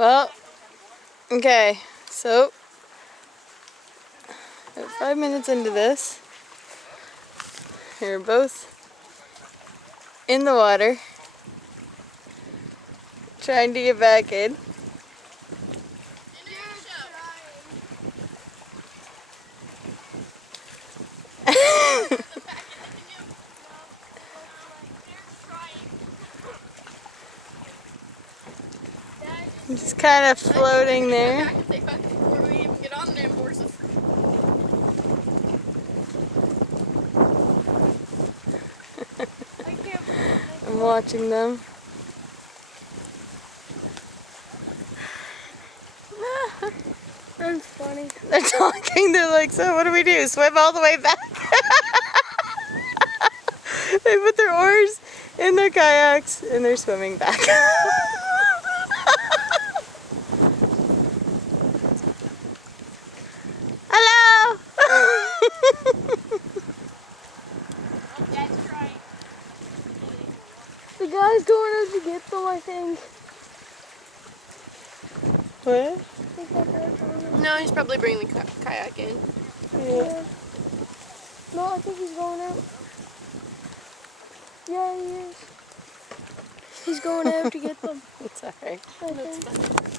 Well, okay, so about 5 minutes into this, we're both in the water, trying to get back in. Just kind of floating there. I'm watching them. That's funny. They're talking, they're like, so what do we do? Swim all the way back? They put their oars in their kayaks and they're swimming back. Hello! The guy's going out to get them, I think. What? No, he's probably bringing the kayak in. Yeah. No, I think he's going out. Yeah, he is. He's going out to get them. It's alright. I think.